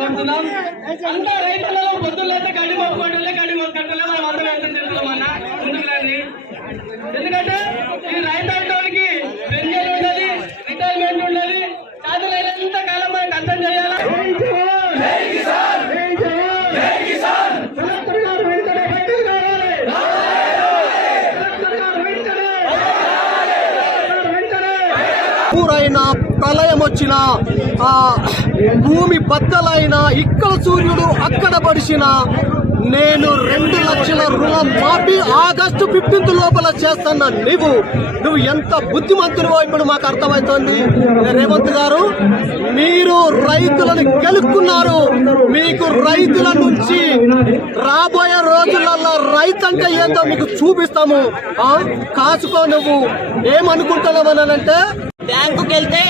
పంపుతున్నాం. అంతా రైతులలో పొద్దులైతే కడి మొక్కలే కడి మొక్కలే మనం అందరం ఎంత తెలుసుకున్నామన్నా ముందుకు రండి. ఎందుకంటే ఈ రైతు అంటానికి పెన్షన్ ఉండదు, రిటైర్మెంట్ ఉండదు, చాతులైనంత కాలం మనకు అర్థం చేయాలి. ఊరైనా ప్రళయం వచ్చినా భూమి బద్దలైనా ఇక్కడ సూర్యుడు అక్కడ పడిసిన నేను 2 లక్షల రుణం మాఫీ ఆగస్టు 15 లోపల చేస్తున్నా. నువ్వు ఎంత బుద్ధిమంతునివో ఇప్పుడు మాకు అర్థమవుతోంది. రేవంత్ గారు, మీరు రైతులను గెలుక్కున్నారు. మీకు రైతుల నుంచి రాబోయే రోజులలో రైతంటే ఏందో మీకు చూపిస్తాము. కాసుకో. నువ్వు ఏమనుకుంటున్నావనంటే బ్యాంకుకి వెళ్తే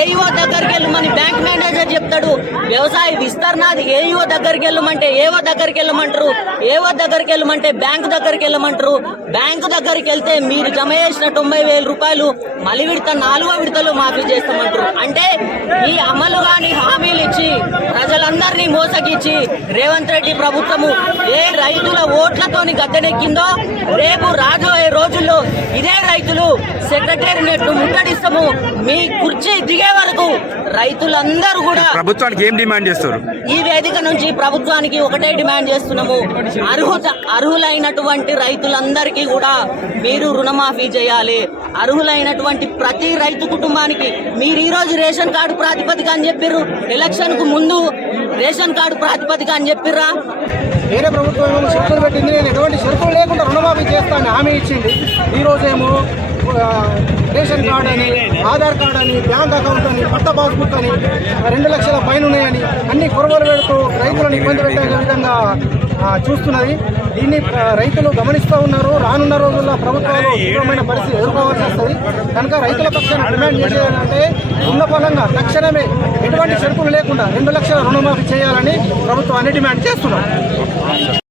ఏఈఓ దగ్గరికి వెళ్ళమని బ్యాంక్ మేనేజర్ చెప్తాడు. వ్యవసాయ విస్తరణది ఏఈఓ దగ్గరికి వెళ్ళమంటే ఏఓ దగ్గరికి వెళ్ళమంటారు, ఏఓ దగ్గరికి వెళ్ళమంటే బ్యాంకు దగ్గరికి వెళ్ళమంటారు. బ్యాంకు దగ్గరికి వెళ్తే మీరు జమ చేసిన 90,000 రూపాయలు మళ్ళీ విడత 4వ విడతలో మాఫీ చేస్తామంటారు. అంటే ఈ అమలు కాని హామీలు ఇచ్చి ప్రజలందరినీ మోసగిచ్చి రేవంత్ రెడ్డి ప్రభుత్వము ఏ రైతుల ఓట్లతోని గద్దెనెక్కిందో రేపు రాబోయే రోజుల్లో ఇదే రైతులు సెక్రటేరియట్ ముట్టడిస్తాము. మీ కుర్చీ దిగే వరకు రైతులందరూ కూడా ప్రభుత్వానికి ఏం డిమాండ్ చేస్తారు? ఈ వేదిక నుంచి ప్రభుత్వానికి ఒకటే డిమాండ్ చేస్తున్నాము. అర్హులైనటువంటి రైతులందరికీ కూడా మీరు రుణమాఫీ చేయాలి. అర్హులైనటువంటి ప్రతి రైతు కుటుంబానికి మీరు ఈ రోజు రేషన్ కార్డు ప్రాతిపదిక అని చెప్పిర్రు. ఎలక్షన్ కు ముందు రేషన్ కార్డు ప్రాతిపదిక అని చెప్పిర్రా? వేరే ప్రభుత్వం షరతులు పెట్టింది. నేను ఎటువంటి షరతులు లేకుండా రుణమాఫీ చేస్తానని హామీ ఇచ్చింది. ఈరోజేమో రేషన్ కార్డు అని, ఆధార్ కార్డు అని, బ్యాంక్ అకౌంట్ అని, పట్ట పాస్బుక్ అని 2 లక్షల పైన ఉన్నాయని అన్ని కొరవలు పెడుతూ రైతులను ఇబ్బంది పెట్టే విధంగా చూస్తున్నది. దీన్ని రైతులు గమనిస్తూ ఉన్నారు. రానున్న రోజుల్లో ప్రభుత్వాలు తీవ్రమైన పరిస్థితి ఎదుర్కోవాల్సి వస్తుంది. కనుక రైతుల పక్షాన డిమాండ్ చేసేదంటే ఉన్న ఫలంగా తక్షణమే ఎటువంటి షరతులు లేకుండా 2 లక్షల రుణమాఫీ చేయాలని ప్రభుత్వాన్ని డిమాండ్ చేస్తున్నారు.